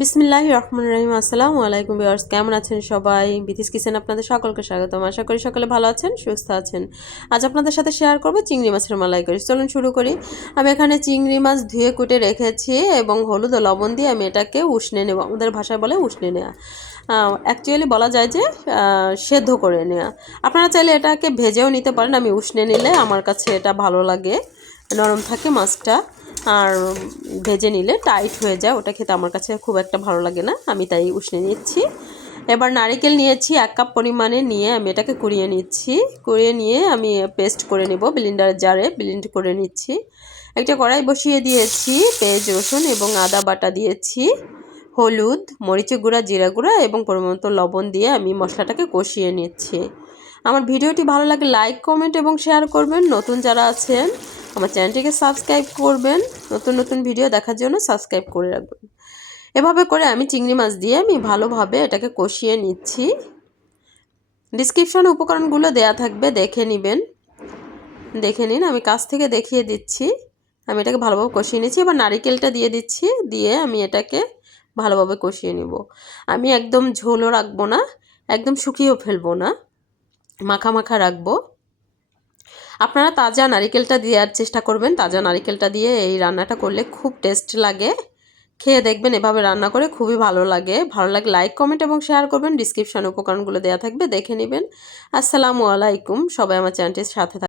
বিসমিল্লাহ রহমান রহিম। আসসালামু আলাইকুম বিয়ার্স কেমন আছেন সবাই? বিথিস কিচেন আপনাদের সকলকে স্বাগতম। আশা করি সকলে ভালো আছেন, সুস্থ আছেন। আজ আপনাদের সাথে শেয়ার করব চিংড়ি মাছের মালাইকারি। চলুন শুরু করি। আমি এখানে চিংড়ি মাছ ধুয়ে কুটে রেখেছি এবং হলুদ ও লবণ দিয়ে আমি এটাকে উষ্ণে নেব। আমাদের ভাষায় বলে উষ্ণে নেওয়া অ্যাকচুয়ালি বলা যায় যে সেদ্ধ করে নেওয়া আপনারা চাইলে এটাকে ভেজেও নিতে পারেন। আমি উষ্ণে নিলে আমার কাছে এটা ভালো লাগে। নরম থাকে মাছটা। আর ভেজে নিলে টাইট হয়ে যায়। ওটা খেতে আমার কাছে খুব একটা ভালো লাগে না। আমি তাই উষ্ণে নিচ্ছি। এবার নারিকেল নিয়েছি এক কাপ পরিমাণে নিয়ে আমি এটাকে কুড়িয়ে নিচ্ছি। কুড়িয়ে নিয়ে আমি পেস্ট করে নেব ব্লিন্ডার জারে ব্লিন্ড করে নিচ্ছি। একটা কড়াই বসিয়ে দিয়েছি, পেঁয়াজ, রসুন এবং আদা বাটা দিয়েছি, হলুদ, মরিচের গুঁড়া, জিরা গুঁড়া এবং পরিমাণ লবণ দিয়ে আমি মশলাটাকে কষিয়ে নিচ্ছি। আমার ভিডিওটি ভালো লাগে লাইক কমেন্ট এবং শেয়ার করবেন। নতুন যারা আছেন আমার চ্যানেলটিকে সাবস্ক্রাইব করবেন, নতুন নতুন ভিডিও দেখার জন্য সাবস্ক্রাইব করে রাখবেন। এভাবে করে আমি চিংড়ি মাছ দিয়ে আমি ভালোভাবে এটাকে কষিয়ে নিচ্ছি। ডিসক্রিপশনে উপকরণগুলো দেয়া থাকবে, দেখে নেবেন। দেখে নিন, আমি কাছ থেকে দেখিয়ে দিচ্ছি। আমি এটাকে ভালোভাবে কষিয়ে নিচ্ছি। এবার নারিকেলটা দিয়ে দিচ্ছি, দিয়ে আমি এটাকে ভালোভাবে কষিয়ে নিব। আমি একদম ঝোলও রাখব না, একদম শুকিয়েও ফেলব না। মাখা মাখা রাখব। আপনারা তাজা নারিকেলটা দেওয়ার চেষ্টা করবেন, তাজা নারিকেলটা দিয়ে এই রান্নাটা করলে খুব টেস্ট লাগে। খেয়ে দেখবেন এভাবে রান্না করে খুবই ভালো লাগে। ভালো লাগে লাইক, কমেন্ট এবং শেয়ার করবেন। ডিসক্রিপশানে উপকরণগুলো দেওয়া থাকবে, দেখে নেবেন। আসসালামু আলাইকুম। সবাই আমার চ্যানেলটির সাথে